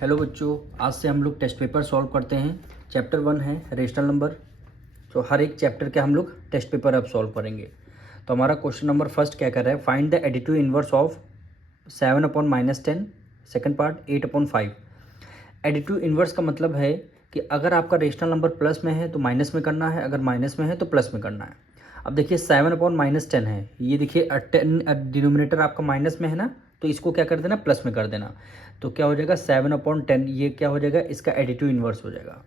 Hello बच्चों, आज से हम लोग टेस्ट पेपर सॉल्व करते हैं। चैप्टर 1 है रेशनल नंबर। तो हर एक चैप्टर के हम लोग टेस्ट पेपर अब सॉल्व करेंगे। तो हमारा क्वेश्चन नंबर फर्स्ट क्या कर रहा है, find the additive inverse of 7/-10। Second part 8/5। Additive inverse का मतलब है कि अगर आपका रेशनल नंबर प्लस में है तो माइनस में करना है, अगर माइनस में है तो प्लस में करना है। अब देखिए 7/-10 है, ये देखिए 10 डिनोमिनेटर आपका माइनस में है ना, तो इसको क्या कर देना, प्लस में कर देना। तो क्या हो जाएगा 7/10, ये क्या हो जाएगा, इसका एडिटिव इनवर्स हो जाएगा।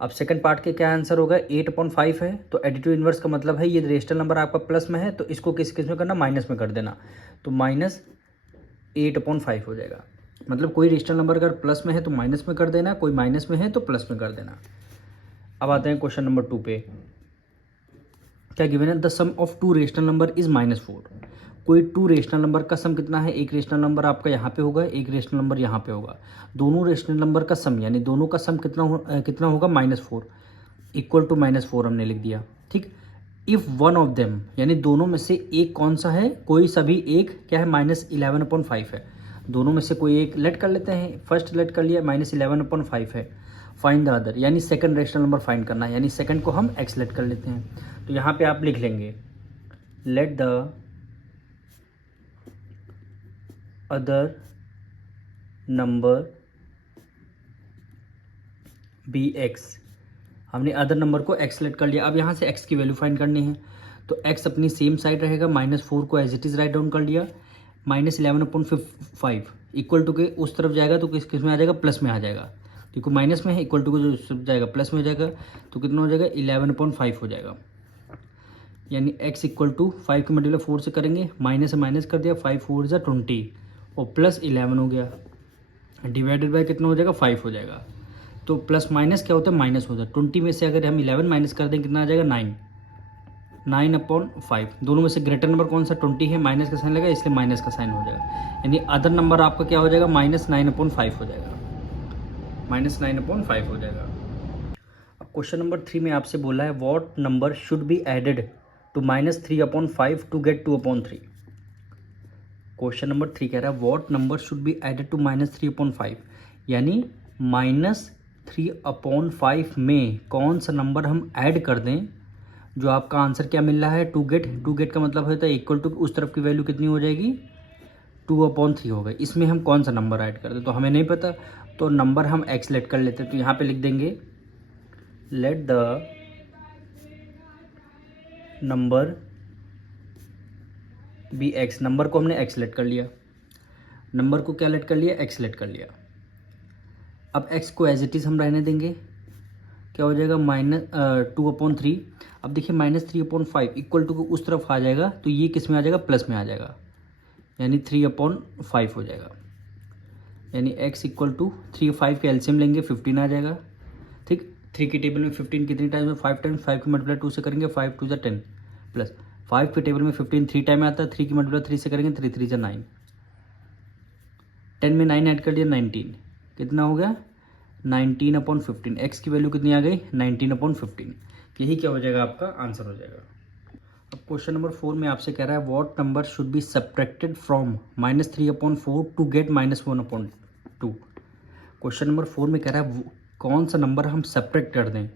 अब सेकंड पार्ट के क्या आंसर होगा, 8/5 है। तो एडिटिव इनवर्स का मतलब है ये रेशनल नंबर आपका प्लस में है तो इसको किस किस में करना, माइनस में कर देना। तो -8/5 हो जाएगा। मतलब कोई रेशनल नंबर अगर प्लस में है तो माइनस में कर देना, कोई माइनस में है तो प्लस में कर देना। अब आते हैं क्वेश्चन नंबर 2 पे। क्या गिवन है, the sum of two rational number is -4। कोई टू रेशनल नंबर का सम कितना है, एक रेशनल नंबर आपका यहाँ पे होगा, एक रेशनल नंबर यहाँ पे होगा। दोनों रेशनल नंबर का सम यानी दोनों का सम कितना होगा, -4 इक्वल टू -4 हमने लिख दिया। ठीक, इफ़ वन ऑफ देम यानी दोनों में से एक कौन सा है, कोई सभी एक क्या है, -11/5 है। दोनों में से कोई एक लेट कर लेते हैं, फर्स्ट लेट कर लिया, -11/5 है। फाइंड द अदर यानी सेकंड रेशनल नंबर फाइंड करना है, यानी सेकंड को हम एक्स लेट कर लेते हैं। तो यहाँ पे आप लिख लेंगे let the other number be X. हमने अदर नंबर को एक्स लेट कर लिया। अब यहाँ से एक्स की वैल्यू फाइंड करनी है, तो एक्स अपनी सेम साइड रहेगा, -4 को as it is write down कर लिया, -11/5 इक्वल टू के उस तरफ जाएगा तो किस किस में आ जाएगा, प्लस में आ जाएगा, क्योंकि माइनस में है, इक्वल टू को जो जाएगा प्लस में हो जाएगा, तो कितना हो जाएगा, 11/5 हो जाएगा। यानी x इक्वल टू 5 के मल्टीप्लाई 4 से करेंगे, माइनस से माइनस कर दिया, 5 4 जा 20 और प्लस 11 हो गया, डिवाइडेड बाय कितना हो जाएगा, 5 हो जाएगा। तो प्लस माइनस क्या होता है, माइनस होता है। 20 में से अगर हम 11 माइनस कर दें कितना आ जाएगा, 9/5। दोनों में से ग्रेटर नंबर कौन सा, 20 है, माइनस का साइन लगा इसलिए माइनस का साइन हो जाएगा। यानी अदर नंबर आपका क्या हो जाएगा, -9/5 हो जाएगा, -9/5 हो जाएगा। अब क्वेश्चन नंबर 3 में आपसे बोला है what number should be added to -3/5 to get 2/3। Question number 3 कह रहा है what number should be added to -3/5, यानी -3/5 में कौन सा नंबर हम ऐड कर दें जो आपका आंसर क्या मिल रहा है, टू गेट का मतलब होता है इक्वल टू उस तरफ की वैल्यू कितनी हो जाएगी, 2/3 हो गई। इसमें हम कौन सा नंबर ऐड कर दें, तो हमें नहीं पता, तो नंबर हम एक्स लेट कर लेते हैं। तो यहाँ पे लिख देंगे let the number be X. Number को हमने एक्स लेट कर लिया, नंबर को क्या लेट कर लिया, एक्स लेट कर लिया। अब x को एज इट इज़ हम रहने देंगे, क्या हो जाएगा, -2/3। अब देखिए -3/5 इक्वल टू उस तरफ आ जाएगा, तो ये किस में आ जाएगा, प्लस में आ जाएगा, यानी 3/5 हो जाएगा। यानी x इक्वल टू 3 5 के एलसीएम लेंगे, 15 आ जाएगा। ठीक, 3 की टेबल में 15 कितनी टाइम है, 5 टाइम्स, 5 की मल्टीप्लाई 2 से करेंगे, 5 2 10 प्लस 5 की टेबल में 15 3 टाइम आता है, 3 की मल्टीप्लाई 3 से करेंगे, 3 3 9, 10 में 9 ऐड कर दिया, 19 कितना हो गया, 19/15। एक्स की वैल्यू कितनी आ गई, 19/15। यही क्या हो जाएगा, आपका आंसर हो जाएगा। अब क्वेश्चन नंबर 4 में आपसे कह रहा है what number should be subtracted from -3/4 to get -1/2। Question number 4 में कह रहा है कौन सा नंबर हम सब्ट्रैक्ट कर दें,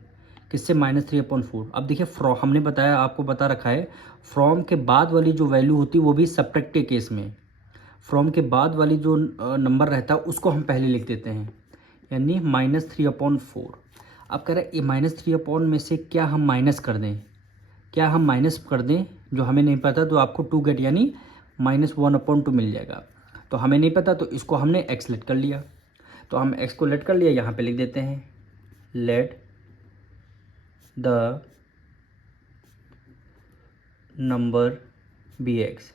किससे, -3/4। अब देखिए हमने बताया, आपको बता रखा है, फ्रॉम के बाद वाली जो वैल्यू होती है वो भी सब्ट्रैक्ट के केस में, फ्रॉम के बाद वाली जो नंबर रहता है उसको हम पहले लिख देते हैं, यानी -3/4। अब कह रहे हैं -3/4 में से क्या हम माइनस कर दें, क्या हम माइनस कर दें जो हमें नहीं पता, तो आपको 2 गेट यानी -1/2 मिल जाएगा। तो हमें नहीं पता तो इसको हमने एक्स लेट कर लिया, तो हम एक्स को लेट कर लिया, यहाँ पे लिख देते हैं let the number be X.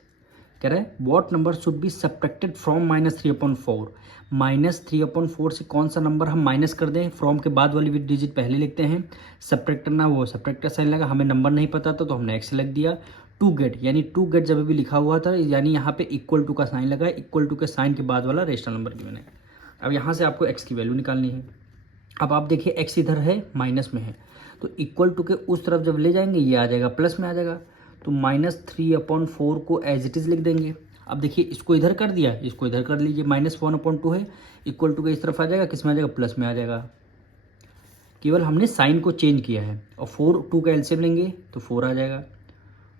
कह रहे हैं what number should be subtracted from -3/4। -3/4 से कौन सा नंबर हम माइनस कर दें, फ्रॉम के बाद वाली डिजिट पहले लिखते हैं, सब्ट्रैक्ट करना, वो सब्ट्रैक्ट का साइन लगा, हमें नंबर नहीं पता था तो हमने एक्स लिख दिया। टू गेट यानी टू गेट जब भी लिखा हुआ था, यानी यहाँ पे इक्वल टू का साइन लगा, इक्वल टू के साइन के बाद वाला रेशनल नंबर गिवन है। अब यहाँ से आपको एक्स की वैल्यू निकालनी है। अब आप देखिए एक्स इधर है, माइनस में है, तो इक्वल टू के उस तरफ जब ले जाएंगे ये आ जाएगा, प्लस में आ जाएगा, तो -3/4 को एज इट इज़ लिख देंगे। अब देखिए इसको इधर कर दिया, इसको इधर कर लीजिए, -1/2 है, इक्वल टू के इस तरफ आ जाएगा, किस में आ जाएगा, प्लस में आ जाएगा। केवल हमने साइन को चेंज किया है। और 4 2 का एलसीएम लेंगे तो 4 आ जाएगा,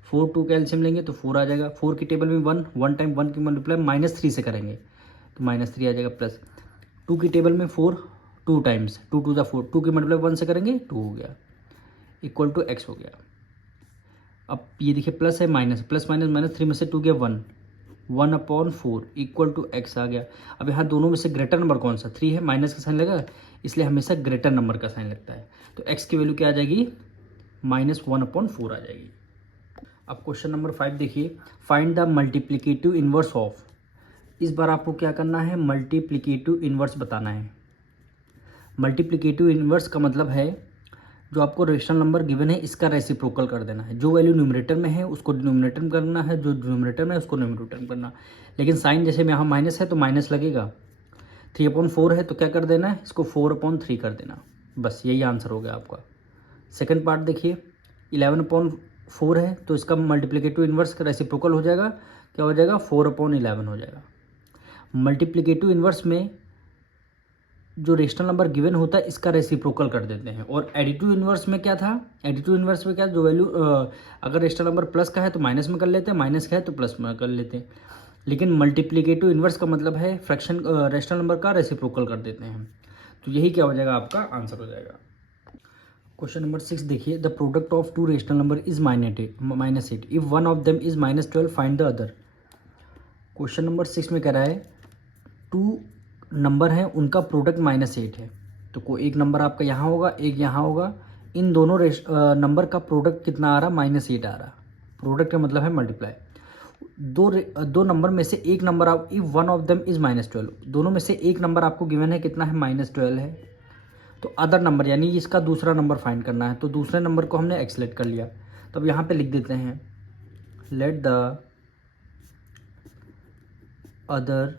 4 2 का एलसीएम लेंगे तो 4 आ जाएगा। 4 की टेबल में 1 टाइम 1 की मल्टीप्लाई -3 से करेंगे तो -3 आ जाएगा, प्लस 2 की टेबल में 4 2 टाइम्स 2 2 ज़ा 4, 2 की मल्टीप्लाई 1 से करेंगे 2 हो गया, इक्वल टू x हो गया। अब ये देखिए प्लस है माइनस, प्लस माइनस -3 में से 2 गया 1, 1/4 इक्वल टू x आ गया। अब यहाँ दोनों में से ग्रेटर नंबर कौन सा, 3 है, माइनस का साइन लगा, इसलिए हमेशा ग्रेटर नंबर का साइन लगता है। तो x की वैल्यू क्या आ जाएगी, -1/4 आ जाएगी। अब क्वेश्चन नंबर 5 देखिए, find the multiplicative inverse of. इस बार आपको क्या करना है, मल्टीप्लिकेटिव इन्वर्स बताना है। मल्टीप्लिकेटिव इन्वर्स का मतलब है जो आपको रेशनल नंबर गिवन है इसका रेसिप्रोकल कर देना है। जो वैल्यू न्यूमरेटर में है उसको डिनोमिनेटर में करना है, जो डिनोमिनेटर में है उसको न्यूमरेटर में करना। लेकिन साइन जैसे यहाँ माइनस है तो माइनस लगेगा, 3/4 है तो क्या कर देना है, इसको 4/3 कर देना। बस यही आंसर हो गया आपका। सेकंड पार्ट देखिए, 11/4 है तो इसका मल्टीप्लिकेटिव इन्वर्स का रेसिप्रोकल हो जाएगा, क्या हो जाएगा, 4/11 हो जाएगा। मल्टीप्लिकेटिव इन्वर्स में जो रेशनल नंबर गिवन होता है इसका रेसिप्रोकल कर देते हैं। और एडिटिव इन्वर्स में क्या था, एडिटिव इन्वर्स में क्या, जो वैल्यू अगर रेशनल नंबर प्लस का है तो माइनस में कर लेते हैं, माइनस का है तो प्लस में कर लेते हैं। लेकिन मल्टीप्लिकेटिव इन्वर्स का मतलब है फ्रैक्शन रेशनल नंबर का रेसिप्रोकल कर देते हैं। तो यही क्या हो जाएगा, आपका आंसर हो जाएगा। क्वेश्चन नंबर 6 देखिए, the product of two rational number is -8 if one of them is -12 find the other. Question number 6 में कह रहा है टू नंबर है उनका प्रोडक्ट -8 है, तो कोई एक नंबर आपका यहाँ होगा, एक यहाँ होगा, इन दोनों नंबर का प्रोडक्ट कितना आ रहा, -8 आ रहा। प्रोडक्ट का मतलब है मल्टीप्लाई। दो नंबर में से एक नंबर आप, if one of them is -12, दोनों में से एक नंबर आपको गिवन है कितना है, -12 है। तो अदर नंबर यानी इसका दूसरा नंबर फाइंड करना है, तो दूसरे नंबर को हमने एक्सलेट कर लिया। तो अब यहाँ पे लिख देते हैं, let the other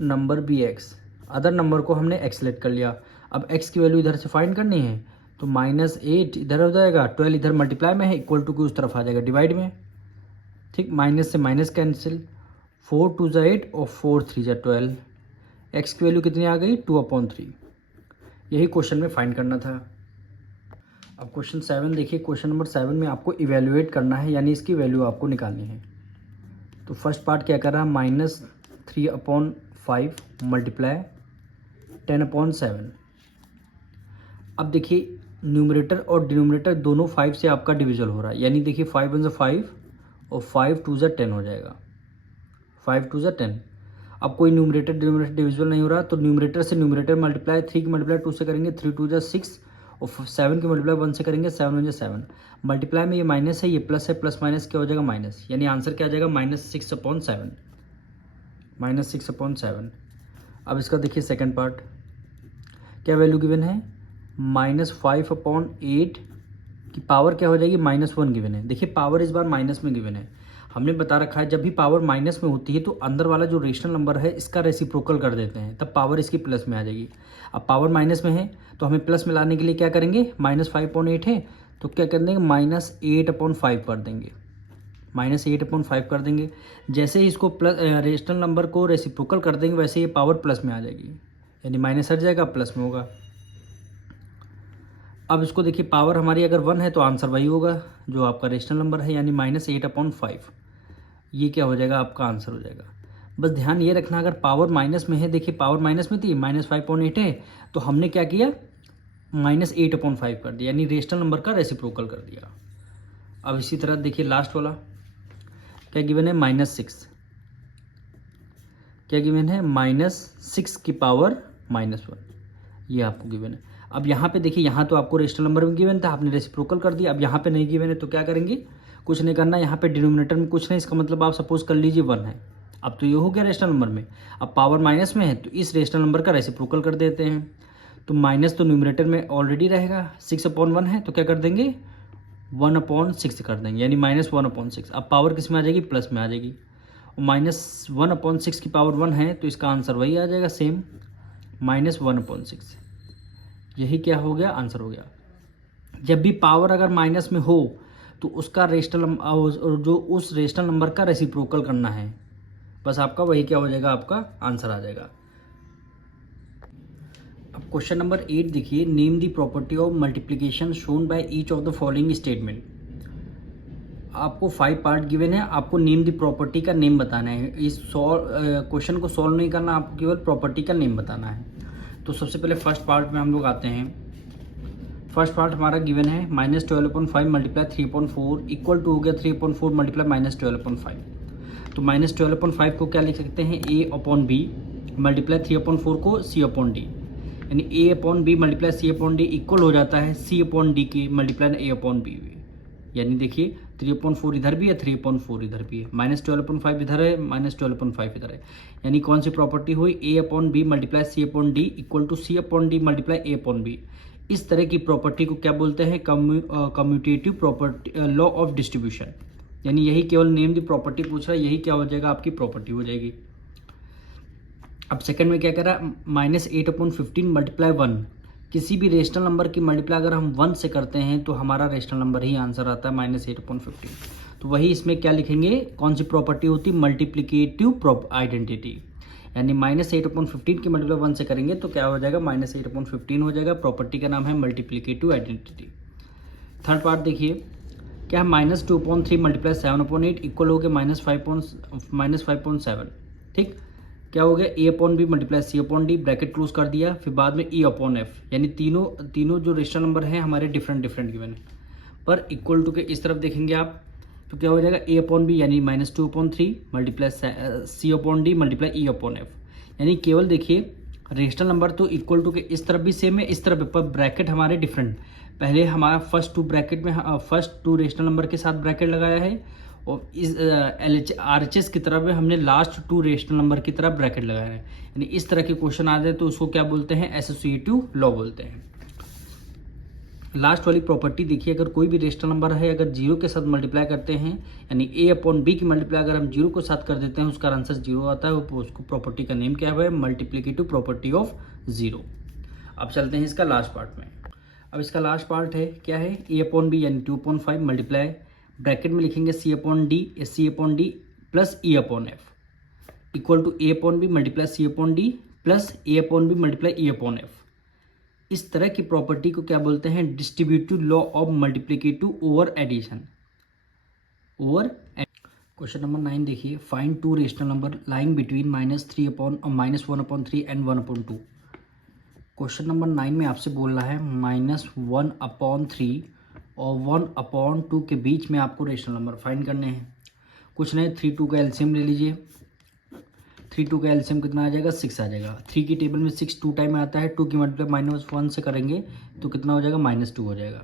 number be X. Other number को हमने एक्स सेलेक्ट कर लिया। अब एक्स की वैल्यू इधर से फाइंड करनी है, तो -8 इधर हो जाएगा, 12 इधर मल्टीप्लाई में है, इक्वल टू की उस तरफ आ जाएगा डिवाइड में। ठीक, माइनस से माइनस कैंसिल, 4 2 ज़ा 8 और 4 3 ज़ा 12। एक्स की वैल्यू कितनी आ गई, 2/3। यही क्वेश्चन में फाइंड करना था। अब क्वेश्चन 7 देखिए, क्वेश्चन नंबर 7 में आपको इवेल्युएट करना है, यानी इसकी वैल्यू आपको निकालनी है। तो फर्स्ट पार्ट क्या कर रहा है, -3/5 मल्टीप्लाई 10/7। अब देखिए न्यूमरेटर और डिनोमिनेटर दोनों 5 से आपका डिविजल हो रहा है, यानी देखिए 5 1 ज़ा 5 और 5 2 ज़ा 10 हो जाएगा, 5 2 ज़ा 10। अब कोई न्यूमरेटर डिनोमिनेटर डिविजल नहीं हो रहा, तो न्यूमरेटर से न्यूमरेटर मल्टीप्लाई 3 की मल्टीप्लाई 2 से करेंगे, 3 2 ज़ा 6 और 7 की मल्टीप्लाई 1 से करेंगे, 7 1 ज़ा 7। मल्टीप्लाई में ये माइनस है, ये प्लस है, प्लस माइनस क्या हो जाएगा, माइनस, यानी आंसर क्या आ जाएगा, -6/7, -6/7। अब इसका देखिए सेकंड पार्ट, क्या वैल्यू गिवन है, -5/8 की पावर क्या हो जाएगी, -1 गिवन है। देखिए पावर इस बार माइनस में गिवन है, हमने बता रखा है जब भी पावर माइनस में होती है तो अंदर वाला जो रेशनल नंबर है इसका रेसिप्रोकल कर देते हैं, तब पावर इसकी प्लस में आ जाएगी। अब पावर माइनस में है तो हमें प्लस में लाने के लिए क्या करेंगे, -5/8 है तो क्या कर देंगे, -8/5 कर देंगे, -8/5 कर देंगे। जैसे ही इसको प्लस रेशनल नंबर को रेसिप्रोकल कर देंगे वैसे ये पावर प्लस में आ जाएगी, यानी माइनस हट जाएगा, प्लस में होगा। अब इसको देखिए पावर हमारी अगर 1 है तो आंसर वही होगा जो आपका रेशनल नंबर है, यानी -8/5। ये क्या हो जाएगा, आपका आंसर हो जाएगा। बस ध्यान ये रखना, अगर पावर माइनस में है, देखिए पावर माइनस में थी, -5/8 है तो हमने क्या किया, -8/5 कर दिया, यानी रेशनल नंबर का रेसिप्रोकल कर दिया। अब इसी तरह देखिए लास्ट वाला क्या गिवन है, -6। क्या गिवन है, -6 की पावर -1, ये आपको गिवन है। अब यहाँ पे देखिए, यहाँ तो आपको रेशनल नंबर में गिवन था, आपने रेसिप्रोकल कर दिया। अब यहाँ पे नहीं गिवन है तो क्या करेंगे, कुछ नहीं करना, यहाँ पे डिनोमिनेटर में कुछ नहीं, इसका मतलब आप सपोज कर लीजिए 1 है। अब तो ये हो गया रेशनल नंबर में, अब पावर माइनस में है तो इस रेशनल नंबर का रेसिप्रोकल कर देते हैं। तो माइनस तो न्यूमरेटर में ऑलरेडी रहेगा, 6/1 है तो क्या कर देंगे, 1/6 कर देंगे, यानी -1/6। अब पावर किस में आ जाएगी, प्लस में आ जाएगी। और -1/6 की पावर 1 है तो इसका आंसर वही आ जाएगा सेम, -1/6। यही क्या हो गया, आंसर हो गया। जब भी पावर अगर माइनस में हो तो उसका रेशनल जो उस रेशनल नंबर का रेसिप्रोकल करना है, बस आपका वही क्या हो जाएगा, आपका आंसर आ जाएगा। अब क्वेश्चन नंबर 8 देखिए, name the property of multiplication shown by each of the following statement. आपको 5 पार्ट गिवन है, आपको नेम द प्रॉपर्टी का नेम बताना है। इस क्वेश्चन को सॉल्व नहीं करना, आपको केवल प्रॉपर्टी का नेम बताना है। तो सबसे पहले फर्स्ट पार्ट में हम लोग आते हैं। फर्स्ट पार्ट हमारा गिवन है -12/5 मल्टीप्लाई 3/4 इक्वल टू हो गया 3/4 मल्टीप्लाई -12/5। तो -12/5 को क्या लिख सकते हैं, a/b मल्टीप्लाई 3/4 को c/d, यानी a/b मल्टीप्लाई c/d इक्वल हो जाता है c/d की मल्टीप्लाई a/b। यानी देखिए 3/4 इधर भी है, 3/4 इधर भी है, -12/5 इधर है, -12/5 इधर है। यानी कौन सी प्रॉपर्टी हुई, a/b multiply c/d equal to c/d multiply a/b। इस तरह की प्रॉपर्टी को क्या बोलते हैं, commutative property, law of distribution. यानी यही केवल नेम दी प्रॉपर्टी पूछ रहा है, यही क्या हो जाएगा, आपकी प्रॉपर्टी हो जाएगी। अब सेकंड में क्या कह रहा है, -8/15 मल्टीप्लाई 1। किसी भी रेशनल नंबर की मल्टीप्लाई अगर हम 1 से करते हैं तो हमारा रेशनल नंबर ही आंसर आता है -8/15। तो वही इसमें क्या लिखेंगे, कौन सी प्रॉपर्टी होती है, मल्टीप्लिकेटिव आइडेंटिटी। यानी -8/15 की मल्टीप्लाई 1 से करेंगे तो क्या हो जाएगा, -8/15 हो जाएगा। प्रॉपर्टी का नाम है मल्टीप्लिकेटिव आइडेंटिटी। थर्ड पार्ट देखिए, क्या है, -2/3 मल्टीप्लाई 7/8 इक्वल हो गया -5.7। ठीक, क्या हो गया, a/b multiply c/d bracket close कर दिया, फिर बाद में e/f। यानी तीनों जो रेशनल नंबर हैं हमारे डिफरेंट गिवन है, पर इक्वल टू के इस तरफ देखेंगे आप तो क्या हो जाएगा, a/b यानी -2/3 मल्टीप्लाई c/d मल्टीप्लाई e/f। यानी केवल देखिए रेशनल नंबर तो इक्वल टू के इस तरफ भी सेम है, इस तरफ भी, पर ब्रैकेट हमारे डिफरेंट। पहले हमारा फर्स्ट टू रेशनल नंबर के साथ ब्रैकेट लगाया है, और इस RHS की तरफ में हमने लास्ट 2 रेशनल नंबर की तरफ ब्रैकेट लगाया है। यानी इस तरह के क्वेश्चन आ जाए तो उसको क्या बोलते हैं, एसोसिएटिव लॉ बोलते हैं। लास्ट वाली प्रॉपर्टी देखिए, अगर कोई भी रेशनल नंबर है अगर 0 के साथ मल्टीप्लाई करते हैं, यानी a/b की मल्टीप्लाई अगर हम 0 के साथ कर देते हैं, उसका आंसर 0 आता है। उसको प्रॉपर्टी का नेम क्या है, मल्टीप्लिकेटिव प्रॉपर्टी ऑफ 0। अब चलते हैं इसका लास्ट पार्ट में। अब इसका लास्ट पार्ट है, क्या है, a/b यानी 2/5 मल्टीप्लाई ब्रैकेट में लिखेंगे c/d plus e/f equal to a/b multiply c/d plus a/b multiply e/f। इस तरह की प्रॉपर्टी को क्या बोलते हैं, distributive law of multiplicative over addition. Question number 9 देखिए, find 2 rational number lying between -1/3 and 1/2। Question number 9 में आपसे बोल रहा है -1/3 और 1/2 के बीच में आपको रेशनल नंबर फाइंड करने हैं। कुछ नहीं, 3 2 का एलसीएम ले लीजिए। 3 2 का एलसीएम कितना आ जाएगा, 6 आ जाएगा। 3 की टेबल में 6 2 टाइम आता है, 2 की मल्टीप्लाई -1 से करेंगे तो कितना हो जाएगा, -2 हो जाएगा।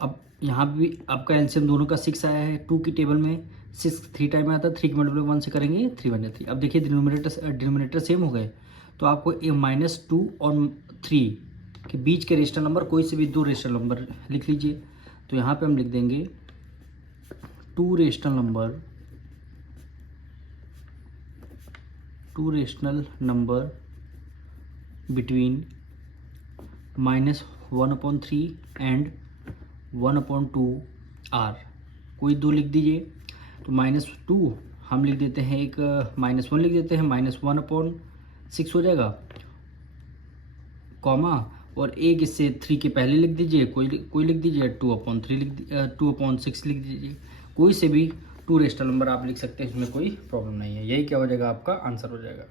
अब यहाँ भी आपका एलसीएम दोनों का 6 आया है, 2 की टेबल में 6 3 टाइम आता है, 3 की मल्टीप्लाई 1 से करेंगे 3 1 3। अब देखिए डिनोमिनेटर सेम हो गए, तो आपको -2 और 3 के बीच के रेशनल नंबर कोई से भी 2 रेशनल नंबर लिख लीजिए। तो यहाँ पे हम लिख देंगे 2 rational number between -1/3 and 1/2 are. कोई 2 लिख दीजिए। तो -2 हम लिख देते हैं, एक -1 लिख देते हैं, -1/6 हो जाएगा, कॉमा, और एक इससे 3 के पहले लिख दीजिए, कोई लिख दीजिए, 2/6 लिख दीजिए। कोई से भी 2 रेशनल नंबर आप लिख सकते हैं, इसमें कोई प्रॉब्लम नहीं है। यही क्या हो जाएगा, आपका आंसर हो जाएगा।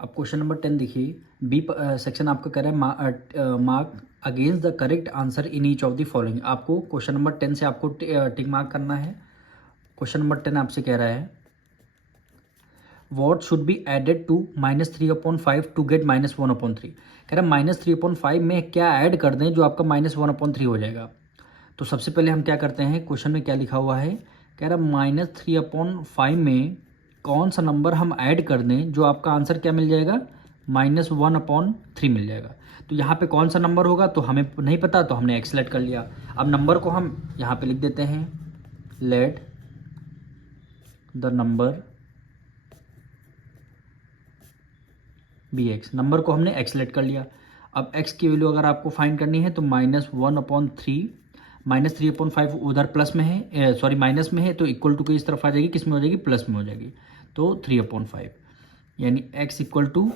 अब क्वेश्चन नंबर 10 देखिए, बी सेक्शन आपका कह रहा है mark against the correct answer in each of the following. आपको क्वेश्चन नंबर 10 से आपको टिक मार्क करना है। क्वेश्चन नंबर 10 आपसे कह रहा है what should be added to -3/5 to get -1/3। कह रहा है -3/5 में क्या ऐड कर दें जो आपका -1/3 हो जाएगा। तो सबसे पहले हम क्या करते हैं, क्वेश्चन में क्या लिखा हुआ है, कह रहा है -3/5 में कौन सा नंबर हम ऐड कर दें जो आपका आंसर क्या मिल जाएगा, -1/3 मिल जाएगा। तो यहाँ पे कौन सा नंबर होगा तो हमें नहीं पता, तो हमने x सेलेक्ट कर लिया। अब नंबर को हम यहाँ पे लिख देते हैं, let the number be x। Number को हमने x सेलेक्ट कर लिया। अब x की वैल्यू अगर आपको फाइंड करनी है तो -1/3 -3/5 उधर प्लस में है, सॉरी माइनस में है, तो इक्वल टू के इस तरफ आ जाएगी, किस में हो जाएगी, प्लस में हो जाएगी, तो 3/5 यानी x इक्वल टू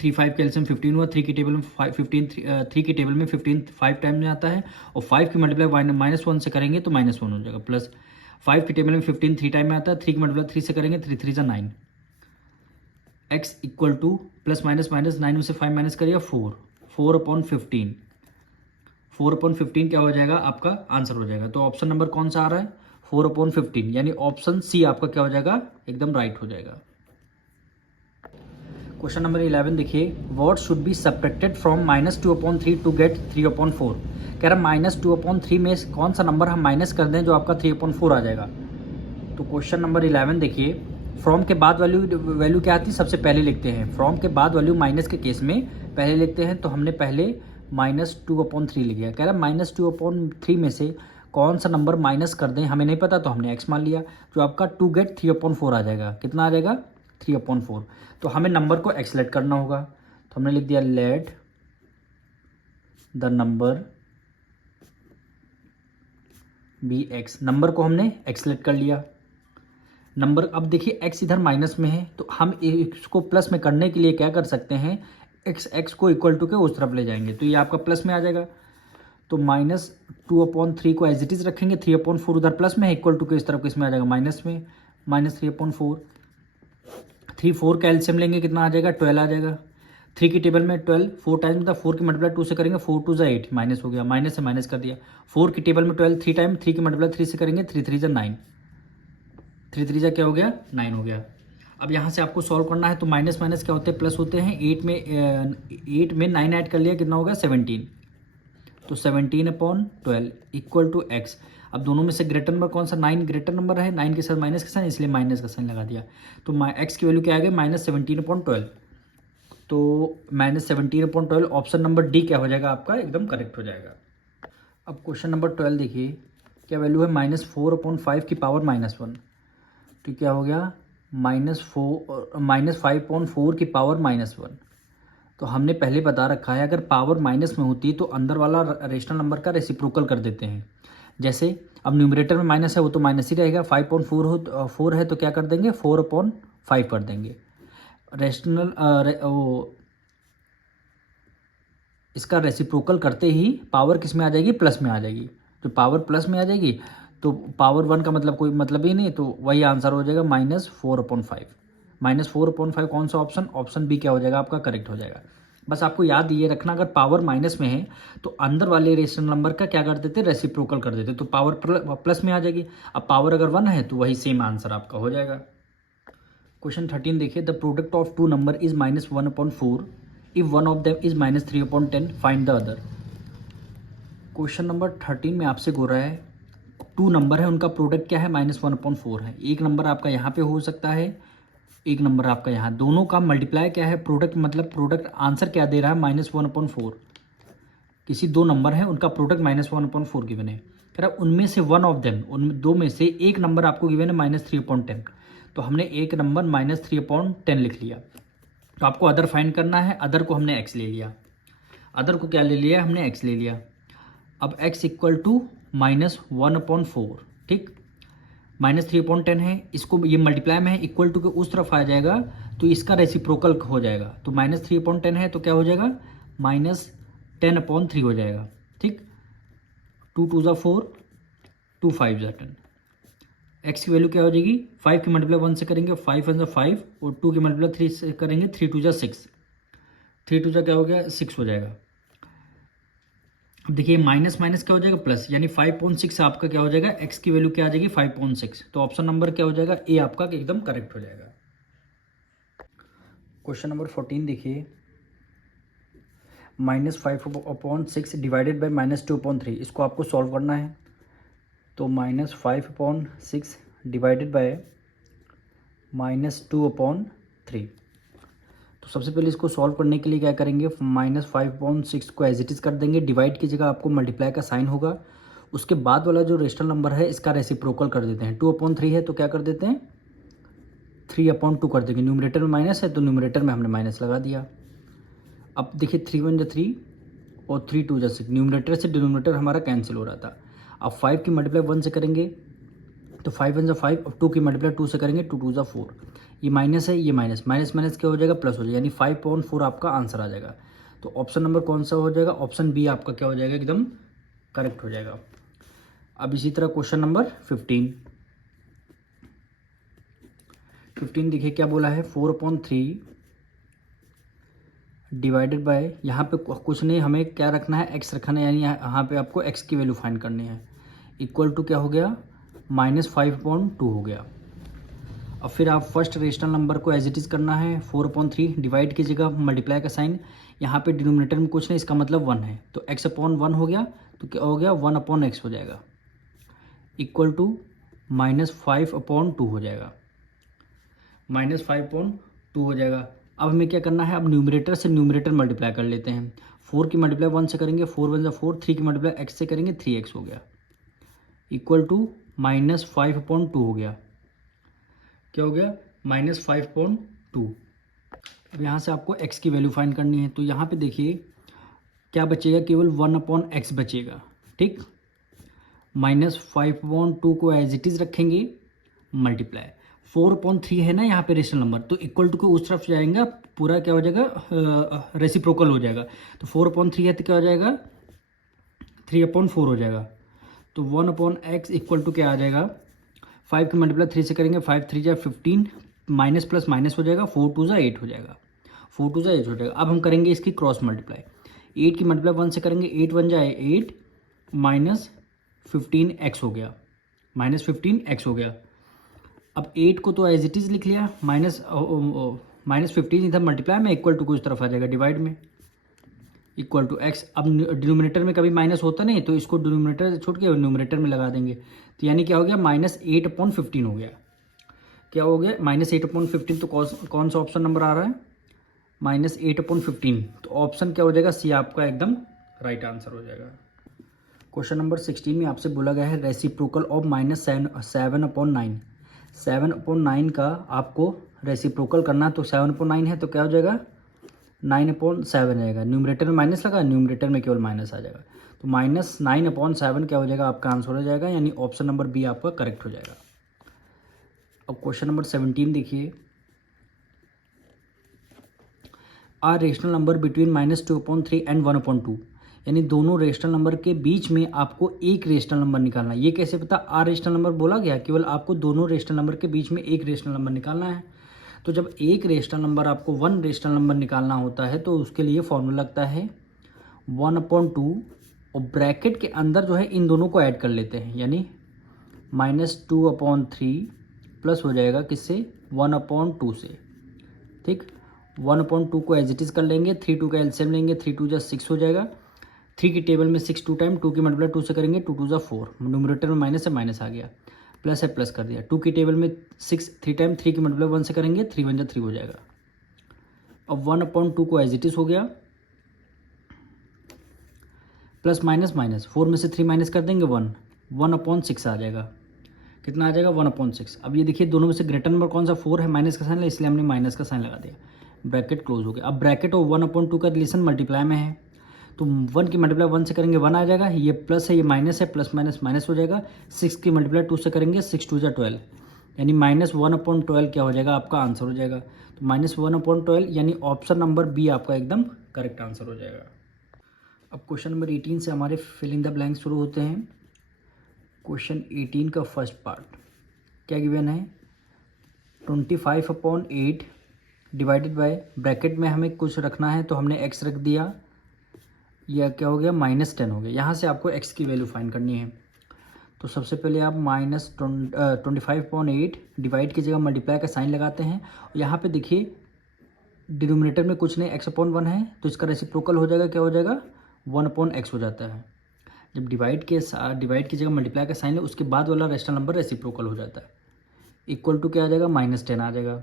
3 5 कैल्शियम 15 हुआ, 3 की टेबल में 15 3 की टेबल में 15 5 टाइम में आता है, और 5 की मल्टीप्लाई -1 से करेंगे तो -1 हो जाएगा, प्लस 5 की टेबल में 15 3 टाइम में आता है, 3 की मल्टीप्लाई 3 से करेंगे, 3 3 9, x equal two plus minus minus 9 में से 5 माइनस करिए 4/15, 4/15 क्या हो जाएगा, आपका आंसर हो जाएगा। तो ऑप्शन नंबर कौन सा आ रहा है, 4/15, यानी ऑप्शन सी आपका क्या हो जाएगा, एकदम राइट हो जाएगा। क्वेश्चन नंबर 11 देखिए, what should be subtracted from -2/3 to get 3/4। कह रहा है -2/3 में कौन सा नंबर हम माइनस कर दें जो आपका 3/4 आ जाएगा। तो क्वेश्चन नंबर 11 देखिए, फ्रॉम के बाद वैल्यू क्या आती है, सबसे पहले लिखते हैं। फ्रॉम के बाद वैल्यू माइनस के केस में पहले लिखते हैं, तो हमने पहले -2/3 लिख दिया। कह रहा है -2/3 में से कौन सा नंबर माइनस कर दें, हमें नहीं पता, तो हमने x मान लिया, जो आपका टू गेट 3/4 आ जाएगा। कितना आ जाएगा, 3/4। तो हमें नंबर को एक्सलेट करना होगा, तो हमने लिख दिया let the number be x। Number को हमने एक्सलेट कर लिया। नंबर, अब देखिए x इधर माइनस में है, तो हम इसको प्लस में करने के लिए क्या कर सकते हैं, x को इक्वल टू के उस तरफ ले जाएंगे, तो ये आपका प्लस में आ जाएगा। तो -2/3 को एज इट इज़ रखेंगे, 3/4 उधर प्लस में है, इक्वल टू के इस तरफ किस में आ जाएगा, माइनस में, -3/4। 3 4 का एलसीएम लेंगे, कितना आ जाएगा, 12 आ जाएगा। 3 की टेबल में 12 4 टाइम था, 4 की मल्टीप्लाई 2 से करेंगे, 4 2 8, माइनस हो गया, माइनस से माइनस कर दिया। 4 की टेबल में 12 3 टाइम, 3 की मल्टीप्लाई 3 से करेंगे, 3 3 9, 3 3 क्या हो गया, 9 हो गया। अब यहाँ से आपको सॉल्व करना है, तो माइनस माइनस क्या होते हैं, प्लस होते हैं। 8 में 9 ऐड कर लिया, कितना होगा, 17। तो 17/12 इक्वल टू x। अब दोनों में से ग्रेटर नंबर कौन सा, 9 ग्रेटर नंबर है, 9 के साथ माइनस का साइन, इसलिए माइनस का साइन लगा दिया। तो x की वैल्यू क्या आ गई, -17/12। तो -17/12 ऑप्शन नंबर डी क्या हो जाएगा, आपका एकदम करेक्ट हो जाएगा। अब क्वेश्चन नंबर 12 देखिए, क्या वैल्यू है, -4/5 की पावर -1। तो क्या हो गया, -5/4 की पावर -1। तो हमने पहले बता रखा है, अगर पावर माइनस में होती है तो अंदर वाला रेशनल नंबर का रेसिप्रोकल कर देते हैं। जैसे अब न्यूमरेटर में माइनस है, वो तो माइनस ही रहेगा। 5/4 है तो क्या कर देंगे, 4/5 कर देंगे। रेशनल वो इसका रेसिप्रोकल करते ही पावर किस में आ जाएगी, प्लस में आ जाएगी। तो पावर प्लस में आ जाएगी, तो पावर 1 का मतलब कोई मतलब ही नहीं, तो वही आंसर हो जाएगा -4/5। -4/5 कौन सा ऑप्शन, ऑप्शन बी क्या हो जाएगा, आपका करेक्ट हो जाएगा। बस आपको याद ये रखना, अगर पावर माइनस में है तो अंदर वाले रेशनल नंबर का क्या कर देते, रेसिप्रोकल कर देते, तो पावर प्लस में आ जाएगी। अब पावर अगर 1 है तो वही सेम आंसर आपका हो जाएगा। क्वेश्चन 13 देखिए, the product of two number is -1/4 if one of them is -3/10, find the other. Question number 13 में आपसे हो रहा है, टू नंबर है, उनका प्रोडक्ट क्या है, -1/4 है। एक नंबर आपका यहाँ पे हो सकता है, एक नंबर आपका यहाँ, दोनों का मल्टीप्लाई क्या है, प्रोडक्ट मतलब प्रोडक्ट आंसर क्या दे रहा है, -1/4। किसी दो नंबर है, उनका प्रोडक्ट -1/4 गिवन है। कह रहा उनमें से वन ऑफ देम, उन दो में से एक नंबर आपको गिवन है -3/10। तो हमने एक नंबर -3/10 लिख लिया। तो आपको अदर फाइंड करना है, अदर को हमने x ले लिया, अदर को क्या ले लिया, हमने x ले लिया। अब x इक्वल टू -1/4, ठीक, -3/10 है, इसको ये मल्टीप्लाई में है, इक्वल टू के उस तरफ आ जाएगा, तो इसका रेसिप्रोकल हो जाएगा। तो -3/10 है तो क्या हो जाएगा, -10/3 हो जाएगा, ठीक। 2 2 4, 2 5 10। x की वैल्यू क्या हो जाएगी, 5 की मल्टीप्लाई 1 से करेंगे, 5 1 5, और 2 की मल्टीप्लाई 3 से करेंगे, 3 2 6, 3 2 क्या हो गया, 6 हो जाएगा। अब देखिए माइनस माइनस क्या हो जाएगा, प्लस, यानी 5.6 आपका क्या हो जाएगा, x की वैल्यू क्या आ जाएगी, 5.6। तो ऑप्शन नंबर क्या हो जाएगा, ए आपका एकदम करेक्ट हो जाएगा। क्वेश्चन नंबर 14 देखिए, -5/6 डिवाइडेड बाई -2/3, इसको आपको सॉल्व करना है। तो -5/6 डिवाइडेड बाय -2/3। तो सबसे पहले इसको सॉल्व करने के लिए क्या करेंगे, -5/6 को एज इट इज़ कर देंगे, डिवाइड की जगह आपको मल्टीप्लाई का साइन होगा। उसके बाद वाला जो रेशनल नंबर है इसका रेसिप्रोकल कर देते हैं। 2/3 है तो क्या कर देते हैं, 3/2 कर देंगे। न्यूमरेटर में माइनस है तो न्यूमरेटर में हमने माइनस लगा दिया। अब देखिए 3 1 3, और 3 2 जा 6, न्यूमरेटर से डिनोमिनेटर हमारा कैंसिल हो रहा था। अब 5 की मल्टीप्लाई 1 से करेंगे तो 5 1 जा 5, अब 2 की मल्टीप्लाई 2 से करेंगे 2 2 जा 4, ये माइनस है, ये माइनस, माइनस माइनस क्या हो जाएगा, प्लस हो जाएगा, यानी 5/4 आपका आंसर आ जाएगा। तो ऑप्शन नंबर कौन सा हो जाएगा, ऑप्शन बी आपका क्या हो जाएगा, एकदम करेक्ट हो जाएगा। अब इसी तरह क्वेश्चन नंबर 15 देखिए क्या बोला है, 4/3 डिवाइडेड बाय, यहाँ पे कुछ नहीं, हमें क्या रखना है, एक्स रखना है, यानी यहाँ पे आपको एक्स की वैल्यू फाइंड करनी है। इक्वल टू क्या हो गया, -5/2 हो गया। अब फिर आप फर्स्ट रेशनल नंबर को एज इट इज़ करना है, 4/3 डिवाइड की जगह मल्टीप्लाई का साइन, यहाँ पे डिनोमिनेटर में कुछ नहीं, इसका मतलब 1 है, तो x/1 हो गया, तो क्या हो गया, 1/x हो जाएगा, इक्वल टू -5/2 हो जाएगा, -5/2 हो जाएगा। अब हमें क्या करना है, अब न्यूमरेटर से न्यूमरेटर मल्टीप्लाई कर लेते हैं। 4 की मल्टीप्लाई 1 से करेंगे, 4 1 जा 4, 3 की मल्टीप्लाई x से करेंगे 3x हो गया, इक्वल टू -5/2 हो गया, क्या हो गया, -5/2। अब यहाँ से आपको x की वैल्यू फाइंड करनी है, तो यहाँ पे देखिए क्या बचेगा, केवल 1/x बचेगा, ठीक। -5/2 को एज इट इज़ रखेंगे, मल्टीप्लाई 4/3 है ना यहाँ पे रेशनल नंबर, तो इक्वल टू के उस तरफ जाएगा, पूरा क्या हो जाएगा, रेसिप्रोकल हो जाएगा, तो 4/3 है तो क्या हो जाएगा, 3/4 हो जाएगा, तो 1/x इक्वल टू क्या आ जाएगा, 5 की मल्टीप्लाई 3 से करेंगे, 5 3 जा 15, माइनस प्लस माइनस हो जाएगा, 4 2 जा 8 हो जाएगा, 4 2 जा 8 हो जाएगा। अब हम करेंगे इसकी क्रॉस मल्टीप्लाई, 8 की मल्टीप्लाई 1 से करेंगे, 8 1 जा 8, -15x हो गया, -15x हो गया। अब 8 को तो एज इट इज़ लिख लिया, -15 इधर मल्टीप्लाई में, इक्वल टू को इस तरफ आ जाएगा डिवाइड में, इक्वल टू x। अब डिनोमिनेटर में कभी माइनस होता नहीं, तो इसको डिनोमिनेटर छोड़ के न्यूमरेटर में लगा देंगे, तो यानी क्या हो गया, -8/15 हो गया, क्या हो गया, -8/15। तो कौन सा ऑप्शन नंबर आ रहा है, -8/15, तो ऑप्शन क्या हो जाएगा, सी आपका एकदम राइट आंसर हो जाएगा। क्वेश्चन नंबर 16 में आपसे बोला गया है रेसिप्रोकल ऑफ -7/9, 7/9 का आपको रेसिप्रोकल करना, तो 7/9 है तो क्या हो जाएगा, 9/7 आएगा, न्यूमरेटर में माइनस लगा, न्यूमरेटर में केवल माइनस आ जाएगा, तो -9/7 क्या हो जाएगा, आपका आंसर हो जाएगा, यानी ऑप्शन नंबर बी आपका करेक्ट हो जाएगा। अब क्वेश्चन नंबर 17 देखिए, are rational number between -2/3 and 1/2, यानी दोनों रेशनल नंबर के बीच में आपको एक रेशनल नंबर निकालना है। ये कैसे पता, आर रेशनल नंबर बोला गया, केवल आपको दोनों रेशनल नंबर के बीच में एक रेशनल नंबर निकालना है। तो जब एक रेशनल नंबर आपको 1 रेशनल नंबर निकालना होता है, तो उसके लिए फॉर्मूला लगता है 1/2, और ब्रैकेट के अंदर जो है इन दोनों को ऐड कर लेते हैं, यानी -2/3 प्लस हो जाएगा किससे, 1/2 से, ठीक। 1/2 को एज इट इज़ कर लेंगे, 3 2 का एलसीएम लेंगे, 3 2 जा 6 हो जाएगा, 3 की टेबल में 6 2 टाइम, 2 की मल्टीप्लाई 2 से करेंगे, 2 2 जा 4, न्यूमरेटर में माइनस है, माइनस आ गया, प्लस है, प्लस कर दिया, 2 की टेबल में 6 3 टाइम, 3 की मल्टीप्लाई 1 से करेंगे, 3 1 जा 3 हो जाएगा। अब 1/2 को एज इट इज़ हो गया, प्लस माइनस माइनस, 4 में से 3 माइनस कर देंगे, 1/6 आ जाएगा, कितना आ जाएगा, 1/6। अब ये देखिए दोनों में से ग्रेटर नंबर कौन सा, 4 है, माइनस का साइन है, इसलिए हमने माइनस का साइन लगा दिया, ब्रैकेट क्लोज हो गया। अब ब्रैकेट और 1/2 का रिलेशन मल्टीप्लाई में है, तो 1 की मल्टीप्लाई 1 से करेंगे 1 आ जाएगा, ये प्लस है, ये माइनस है, प्लस माइनस माइनस हो जाएगा, 6 की मल्टीप्लाई 2 से करेंगे, 6 2 जा 12, यानी -1/12 क्या हो जाएगा, आपका आंसर हो जाएगा। तो -1/12 यानी ऑप्शन नंबर बी आपका एकदम करेक्ट आंसर हो जाएगा। अब क्वेश्चन नंबर 18 से हमारे फिल इन द ब्लैंक शुरू होते हैं। क्वेश्चन 18 का फर्स्ट पार्ट क्या गिवन है, 25/8 डिवाइडेड बाय, ब्रैकेट में हमें कुछ रखना है तो हमने x रख दिया, यह क्या हो गया, -10 हो गया। यहाँ से आपको x की वैल्यू फाइंड करनी है, तो सबसे पहले आप -25/8 डिवाइड की जगह मल्टीप्लाई का साइन लगाते हैं, और यहाँ पे देखिए डिनोमिनेटर में कुछ नहीं, x/1 है, तो इसका रेसिप्रोकल हो जाएगा, क्या हो जाएगा, 1/x हो जाता है। जब डिवाइड की जगह मल्टीप्लाई का साइन है, उसके बाद वाला रेशनल नंबर रेसिप्रोकल हो जाता है, इक्वल टू क्या आ जाएगा, -10 आ जाएगा।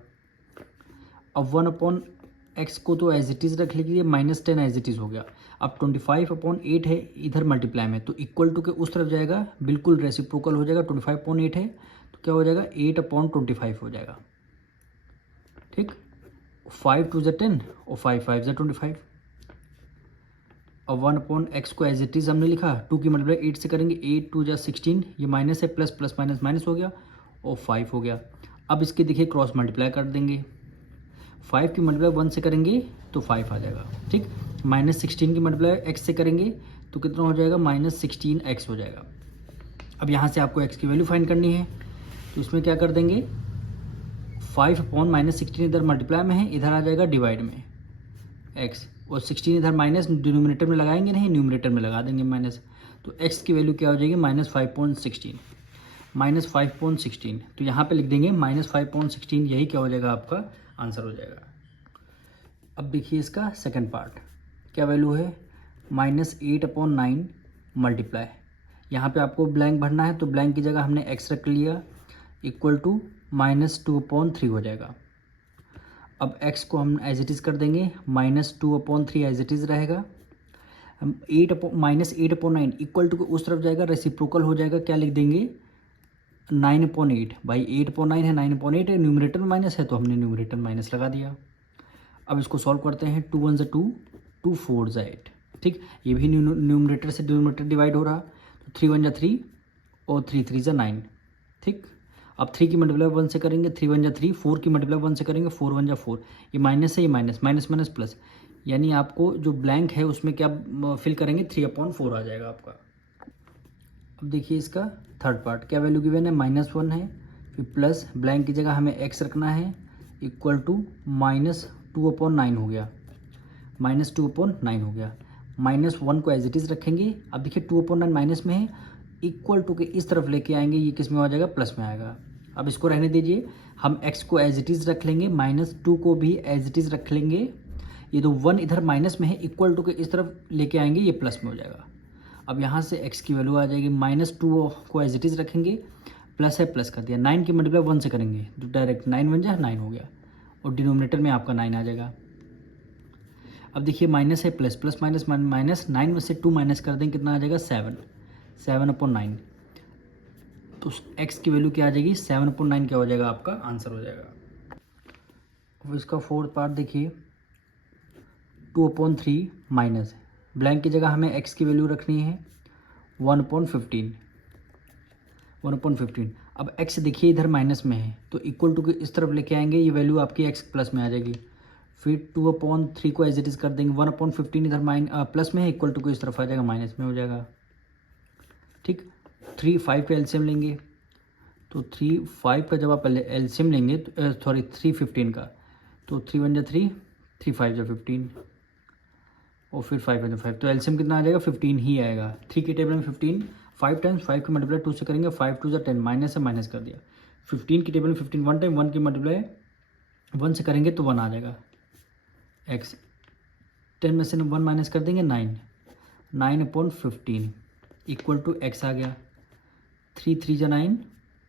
अब 1/x को तो एज इट इज़ रख लीजिए, -10 एज इट इज़ हो गया। अब 25/8 है इधर मल्टीप्लाई में, तो इक्वल टू के उस तरफ जाएगा, बिल्कुल रेसिप्रोकल हो जाएगा, 25/8 है तो क्या हो जाएगा, 8/25 हो जाएगा, ठीक। 5 2 जा 10 और 5 5 जा 25, और 1/x को एज इट इज़ हमने लिखा, 2 की मल्टीप्लाई 8 से करेंगे, 8 2 जा 16, ये माइनस है, प्लस प्लस माइनस माइनस हो गया और 5 हो गया। अब इसके देखिए क्रॉस मल्टीप्लाई कर देंगे, 5 की मल्टीप्लाई 1 से करेंगे तो 5 आ जाएगा, ठीक। -16 की मल्टीप्लाई x से करेंगे तो कितना हो जाएगा, -16x हो जाएगा। अब यहाँ से आपको x की वैल्यू फाइंड करनी है, तो इसमें क्या कर देंगे, 5/-16 इधर मल्टीप्लाई में है, इधर आ जाएगा डिवाइड में x, और 16 इधर माइनस डिनोमिनेटर में लगाएंगे नहीं, न्यूमरेटर में लगा देंगे माइनस, तो x की वैल्यू क्या हो जाएगी, -5.16, -5.16। तो यहाँ पे लिख देंगे -5.16, यही क्या हो जाएगा, आपका आंसर हो जाएगा। अब देखिए इसका सेकंड पार्ट, क्या वैल्यू है, -8/9 मल्टीप्लाई, यहाँ पे आपको ब्लैंक भरना है, तो ब्लैंक की जगह हमने x रख लिया, इक्वल टू -2/3 हो जाएगा। अब x को हम एज इट इज़ कर देंगे, -2/3 एज इट इज़ रहेगा। हम -8/9 इक्वल टू उस तरफ जाएगा, रेसिप्रोकल हो जाएगा, क्या लिख देंगे, 9/8। भाई 8/9 है, 9/8 है, न्यूमरेटर में माइनस है तो हमने न्यूमरेटर माइनस लगा दिया। अब इसको सॉल्व करते हैं, 2 1 2, 2 4 8, ठीक। ये भी न्यूमरेटर से डिनोमिनेटर डिवाइड हो रहा, तो 3 1 3 और 3 3 9, ठीक। अब 3 की मल्टीप्लाई 1 से करेंगे, 3 1 3, 4 की मल्टीप्लाई 1 से करेंगे, 4 1 4, ये माइनस है, ये माइनस माइनस माइनस प्लस, यानी आपको जो ब्लैंक है उसमें क्या फिल करेंगे, 3/4 आ जाएगा आपका। अब देखिए इसका थर्ड पार्ट, क्या वैल्यू गिवन है, -1 है, फिर प्लस ब्लैंक की जगह हमें x रखना है, इक्वल टू -2/9 हो गया, -2/9 हो गया। -1 को एज इट इज़ रखेंगे। अब देखिए 2/9 माइनस में है, इक्वल टू के इस तरफ लेके आएंगे, ये किस में आ जाएगा, प्लस में आएगा। अब इसको रहने दीजिए, हम x को एज इट इज़ रख लेंगे, -2 को भी एज इट इज़ रख लेंगे, ये तो 1 इधर माइनस में है, इक्वल टू के इस तरफ लेके आएंगे, ये प्लस में हो जाएगा। अब यहाँ से x की वैल्यू आ जाएगी, -2 को एज इट इज़ रखेंगे, प्लस है, प्लस कर दिया, 9 की मल्टीप्लाई 1 से करेंगे तो डायरेक्ट 9 बन जाए, 9 हो गया, और डिनोमिनेटर में आपका 9 आ जाएगा। अब देखिए माइनस है, प्लस प्लस माइनस माइनस, 9 में से 2 माइनस कर देंगे, कितना आ जाएगा, 7/9। तो x की वैल्यू क्या आ जाएगी, 7/9 क्या हो जाएगा, आपका आंसर हो जाएगा। अब इसका फोर्थ पार्ट देखिए, 2/3 माइनस, ब्लैंक की जगह हमें x की वैल्यू रखनी है 1/15। अब x देखिए इधर माइनस में है, तो इक्वल टू के इस तरफ लेके आएंगे, ये वैल्यू आपकी x प्लस में आ जाएगी। फिर 2/3 को एज इट इज़ कर देंगे, 1/15 इधर प्लस में है, इक्वल टू को इस तरफ आ जाएगा, माइनस में हो जाएगा, ठीक। 3 5 का एलसीएम लेंगे, तो 3 5 का जब आप एलसीएम लेंगे, तो सॉरी 3 15 का, तो 3 1 3, 3 5 15, और फिर 5 1 5, तो एलसीएम कितना आ जाएगा, 15 ही आएगा। 3 की टेबल में 15, 5 टाइम्स 5 की मल्टीप्लाई 2 से करेंगे, 5 2 10, माइनस से माइनस कर दिया। 15 की टेबल में 15 1 टाइम, 1 की मल्टीप्लाई 1 से करेंगे तो 1 आ जाएगा, x 10 में से 1 माइनस कर देंगे, 9/15 इक्वल टू x आ गया, 3 3 जा 9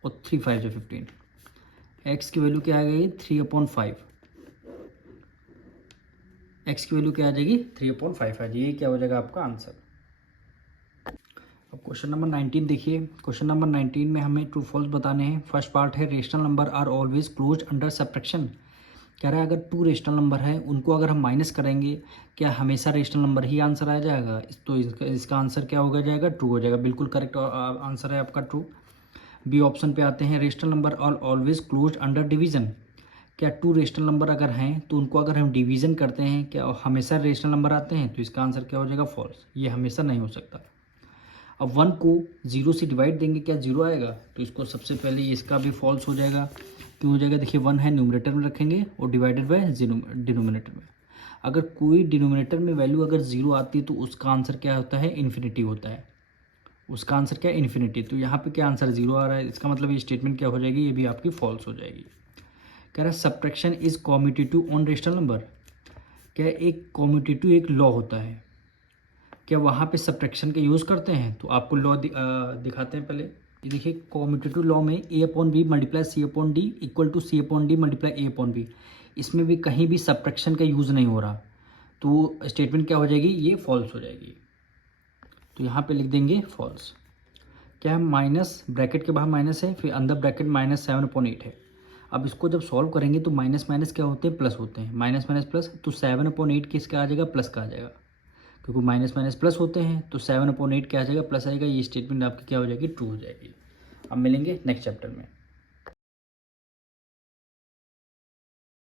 और 3 5 जा 15, x की वैल्यू क्या आ गई, 3/5, x की वैल्यू क्या आ जाएगी, 3/5 आ जाएगी, क्या हो जाएगा आपका आंसर। अब क्वेश्चन नंबर 19 देखिए, क्वेश्चन नंबर 19 में हमें ट्रू फॉल्स बताने हैं। फर्स्ट पार्ट है, rational number are always close under subtraction. कह रहा है अगर 2 रेशनल नंबर है, उनको अगर हम माइनस करेंगे, क्या हमेशा रेशनल नंबर ही आंसर आ जाएगा, तो इसका आंसर क्या हो जाएगा, ट्रू हो जाएगा। बिल्कुल करेक्ट आंसर है आपका ट्रू। बी ऑप्शन पे आते हैं, rational number are always close under division. क्या 2 रेशनल नंबर अगर हैं तो उनको अगर हम डिवीज़न करते हैं, क्या हमेशा रेशनल नंबर आते हैं, तो इसका आंसर क्या हो जाएगा, फॉल्स, ये हमेशा नहीं हो सकता। अब 1 को 0 से डिवाइड देंगे, क्या 0 आएगा, तो इसको सबसे पहले इसका भी फॉल्स हो जाएगा। क्यों हो जाएगा, देखिए 1 है, न्यूमरेटर में रखेंगे और डिवाइडेड बाय डिनोमिनेटर में। अगर कोई डिनोमिनेटर में वैल्यू अगर 0 आती है तो उसका आंसर क्या होता है, इन्फिनिटी होता है, उसका आंसर क्या है, इन्फिनिटी। तो यहाँ पे क्या आंसर 0 आ रहा है, इसका मतलब ये स्टेटमेंट क्या हो जाएगी, ये भी आपकी फॉल्स हो जाएगी। कह रहा है subtraction is commutative on rational number. क्या एक कॉम्यूटेटिव एक लॉ होता है, क्या वहाँ पे सब्ट्रैक्शन का यूज़ करते हैं, तो आपको लॉ दिखाते हैं पहले। ये देखिए कॉम्यूटेटिव लॉ में a/b multiply c/d equal to c/d multiply a/b, इसमें भी कहीं भी सब्ट्रैक्शन का यूज़ नहीं हो रहा, तो स्टेटमेंट क्या हो जाएगी, ये फॉल्स हो जाएगी। तो यहाँ पे लिख देंगे फॉल्स। क्या है, माइनस ब्रैकेट के बाहर माइनस है, फिर अंदर ब्रैकेट -7/8 है। अब इसको जब सॉल्व करेंगे तो माइनस माइनस क्या होते हैं, प्लस होते हैं, माइनस माइनस प्लस, तो 7/8 किसका आ जाएगा, प्लस का आ जाएगा। क्योंकि माइनस माइनस प्लस होते हैं, तो 7/8 क्या आ जाएगा, प्लस आएगा। ये स्टेटमेंट आपकी क्या हो जाएगी, ट्रू हो जाएगी। अब मिलेंगे नेक्स्ट चैप्टर में।